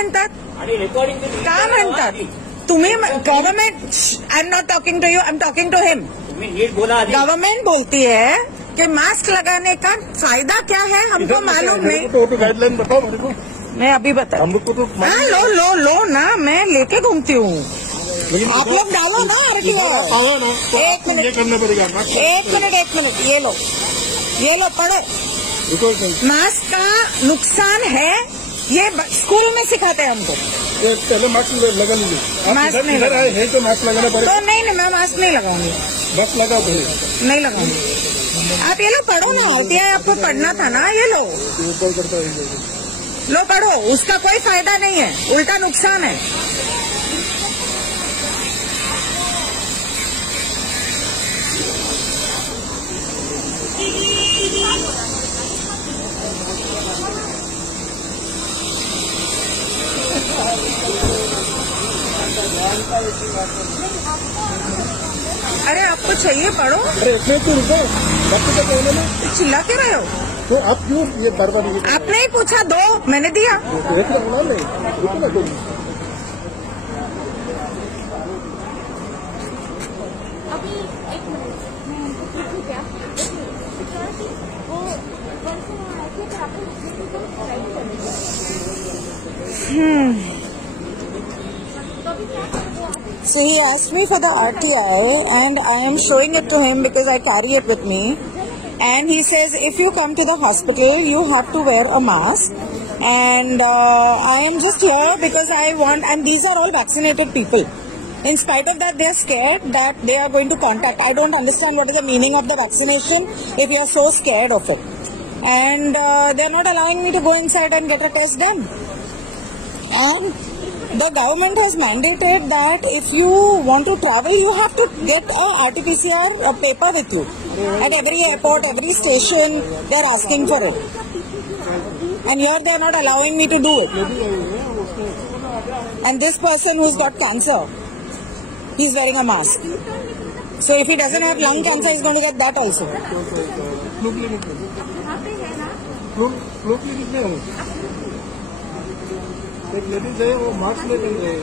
म्हणतात? का म्हणतात तुम्ही? Government, I am not talking to you, I am talking to him. Government बोलती है कि मास्क लगाने का फायदा क्या है हमको मालूम नहीं. गाइडलाइन बताओ मेरे को. मैं अभी बता. हम लोग को तो लो ना, मैं लेके घूमती हूँ. आप लोग डालो ना एक मिनट, ये करना पड़ेगा. एक मिनट, ये लो पढ़ो. मास्क का नुकसान है, ये स्कूल में सिखाते हैं हमको. पहले मास्क लगा लीजिए. मास्क नहीं लगा है तो मास्क लगाना पड़ेगा. तो नहीं, मैं मास्क नहीं लगाऊंगी. बस लगाओ पहले. नहीं लगाऊंगी. आप ये लो पढ़ो ना, RTI आपको पढ़ना था ना. ये लो पढ़ो. उसका कोई फायदा नहीं है, उल्टा नुकसान है. अरे आपको चाहिए पढ़ो. अरे एक मिनट तो रुको. आपको क्या कहना है? चिल्ला के रहे हो तो आप क्यों ये बार बार? आपने ही पूछा, दो मैंने दिया. So he asked me for the RTI and I am showing it to him because I carry it with me. And he says if you come to the hospital you have to wear a mask. And I am just here because I want, and these are all vaccinated people. In spite of that they are scared that they are going to contact. I don't understand what is the meaning of the vaccination if you are so scared of it. And they are not allowing me to go inside and get a test done. And the government has mandated that if you want to travel, you have to get a RT-PCR paper with you. At every airport, every station, they are asking for it. And here they are not allowing me to do it. And this person who's got cancer, he's wearing a mask. So if he doesn't have lung cancer, he's going to get that also. एक ladies है वो mask नहीं पहन रही है.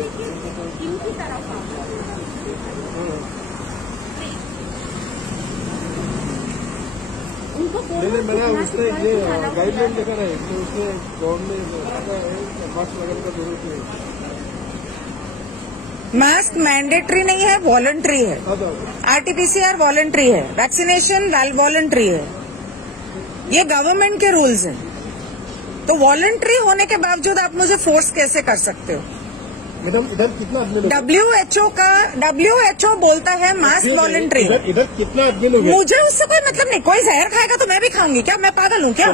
मैंने उसने ये गाइडलाइन देखा है तो उसने गवर्नमेंट मास्क लगाने का जरूरत नहीं. मास्क मैंडेटरी नहीं है, वॉलंटरी है. RT-PCR वॉलंटरी है, वैक्सीनेशन वॉलंटरी है. ये गवर्नमेंट के रूल्स हैं. तो वॉलंटरी होने के बावजूद आप मुझे फोर्स कैसे कर सकते हो? इधर कितना WHO बोलता है मास्क वॉलंटरी. इधर कितना आदमी लोग? मुझे उससे कोई मतलब नहीं. कोई जहर खाएगा तो मैं भी खाऊंगी क्या? मैं पागल हूँ क्या?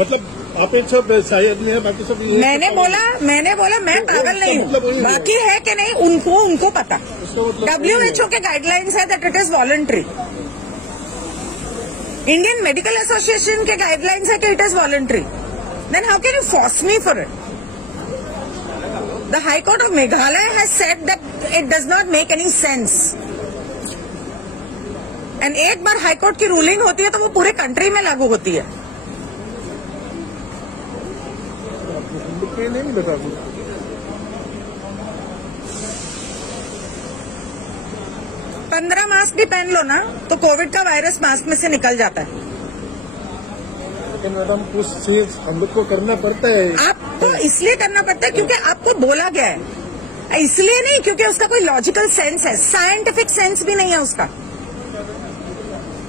मतलब आप एक सब सही आदमी है, बाकी सब. मैंने बोला मैं पागल नहीं हूँ. बाकी है कि नहीं उनको पता. WHO के गाइडलाइंस है that it is voluntary. Indian medical association के गाइडलाइंस है कि it is voluntary. Then how can you force me for it? The High Court of Meghalaya has said that it does not make any sense. And एक बार high court की ruling होती है तो वो पूरे कंट्री में लागू होती है. नहीं बता. 15 मास्क भी पहन लो ना तो कोविड का वायरस मास्क में से निकल जाता है. लेकिन मैडम कुछ चीज हम लोग को करना पड़ता है. आपको इसलिए करना पड़ता है क्योंकि आपको बोला गया है. इसलिए नहीं क्योंकि उसका कोई लॉजिकल सेंस है. साइंटिफिक सेंस भी नहीं है उसका.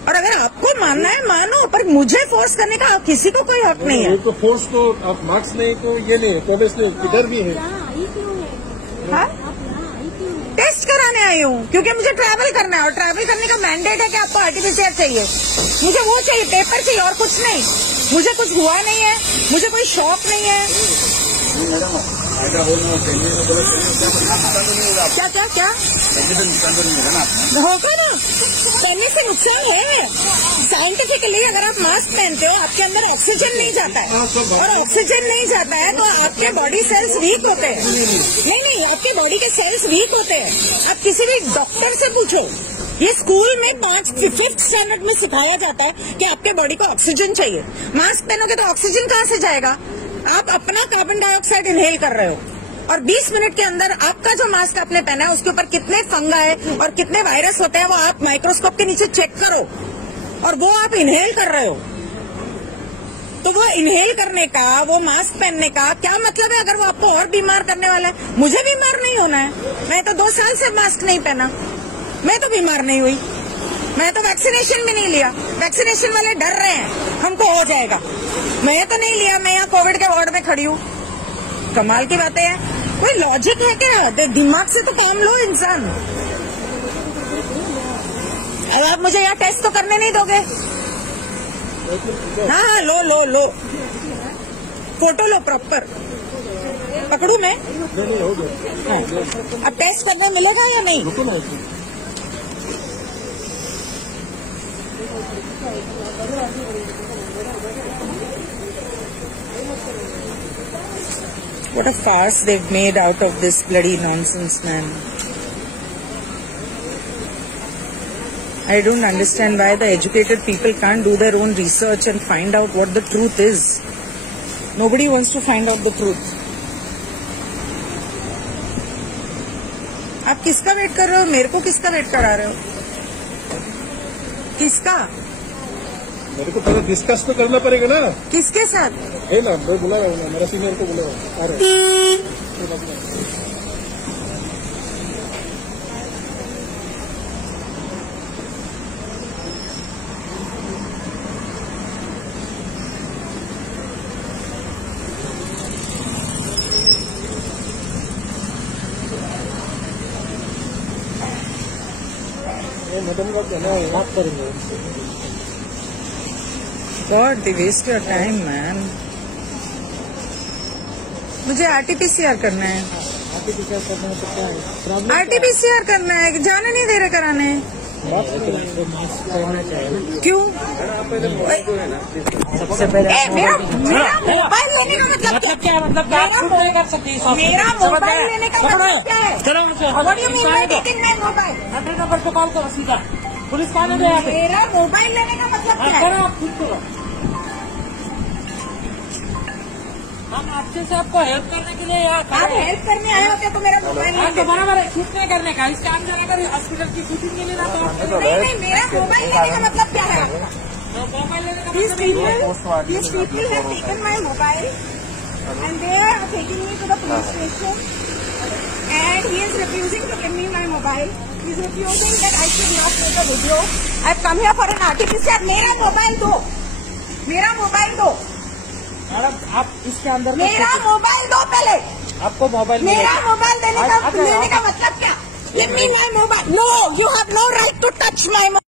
और अगर आपको मानना है मानो, पर मुझे फोर्स करने का किसी को कोई हक नहीं है. तो फोर्स तो आप मार्क्स नहीं तो ये नहीं, प्रदेश नहीं, इधर भी है. टेस्ट कराने आई हूँ क्योंकि मुझे ट्रैवल करना है और ट्रैवल करने का मैंडेट है कि आपको RT-PCR चाहिए. मुझे वो चाहिए, पेपर चाहिए और कुछ नहीं. मुझे कुछ हुआ नहीं है, मुझे कोई शौक नहीं है. क्या होगा ना, पहनने से नुकसान है. साइंटिफिकली अगर आप मास्क पहनते हो आपके अंदर ऑक्सीजन नहीं जाता है, और ऑक्सीजन नहीं जाता है तो आपके बॉडी सेल्स वीक होते हैं. नहीं, आपके बॉडी के सेल्स वीक होते हैं. आप किसी भी डॉक्टर से पूछो. ये स्कूल में 5th स्टैंडर्ड में सिखाया जाता है कि आपके बॉडी को ऑक्सीजन चाहिए. मास्क पहनोगे तो ऑक्सीजन कहाँ से जाएगा? आप अपना कार्बन डाइऑक्साइड इनहेल कर रहे हो. और 20 मिनट के अंदर आपका जो मास्क आपने पहना है उसके ऊपर कितने फंगा है और कितने वायरस होते हैं वो आप माइक्रोस्कोप के नीचे चेक करो, और वो आप इनहेल कर रहे हो। तो वो इनहेल करने का, वो मास्क पहनने का क्या मतलब है अगर वो आपको और बीमार करने वाला है? मुझे बीमार नहीं होना है, मैं तो 2 साल से मास्क नहीं पहना, मैं तो बीमार नहीं हुई, मैं तो वैक्सीनेशन भी नहीं लिया। वैक्सीनेशन वाले डर रहे हैं हमको हो जाएगा, मैं तो नहीं लिया, मैं यहाँ कोविड के वार्ड में खड़ी हूँ। कमाल की बातें हैं, कोई लॉजिक है क्या? दिमाग से तो काम लो इंसान। अब आप मुझे यहाँ टेस्ट तो करने नहीं दोगे? हाँ, लो फोटो लो प्रॉपर। पकड़ू मैं? हाँ। अब टेस्ट करने मिलेगा या नहीं? What a farce they've made out of this bloody nonsense, man. I don't understand why the educated people can't do their own research and find out what the truth is. Nobody wants to find out the truth. आप किसका wait कर रहे हो? मेरे को किसका wait करा रहे हो? किसका? मेरे को पहले डिस्कस तो करना पड़ेगा ना। किसके साथ? है ना, मैं बुला रहा हूँ, मेरा सीनियर को बुला रहा हूँ। मैडम का कहना है बात करेंगे। God, they waste your time, man. मुझे RT-PCR करना है। RT-PCR करना है तो क्या है? RT-PCR करना है, जाने नहीं दे रहे कराने। क्यों? सबसे पहले मेरा मोबाइल लेने का मतलब क्या है? मतलब नहीं कर सकती। मेरा मोबाइल लेने का मतलब क्या है? चलो What do you mean by taking my mobile? 100 number पे कॉल करो सीधा, पुलिस कौन है यहाँ पे? मेरा मोबाइल लेने का मतलब क्या है? आप खुद करो, हम आपसे से आपको हेल्प करने के लिए यहाँ आप हेल्प करने आए हो क्या? तो मेरा मोबाइल आप तो बराबर है, कुछ नहीं करने का। इसके अंदर अगर हॉस्पिटल की शूटिंग के लिए ना तो नहीं, मेरा मोबाइल लेने का मतलब क्या है? मोबाइल लेने का These people have taken my mobile and they are taking me to the police station and he is refusing to give me my mobile. He is refusing that I should not make a video. I have come here for an RT-PCR. मेरा mobile दो, मेरा mobile दो। Madam आप इसके अंदर मेरा mobile दो पहले। आपको मोबाइल मेरा मोबाइल लेने का मतलब क्या? Give me my mobile. No, you have no right to touch my mobile.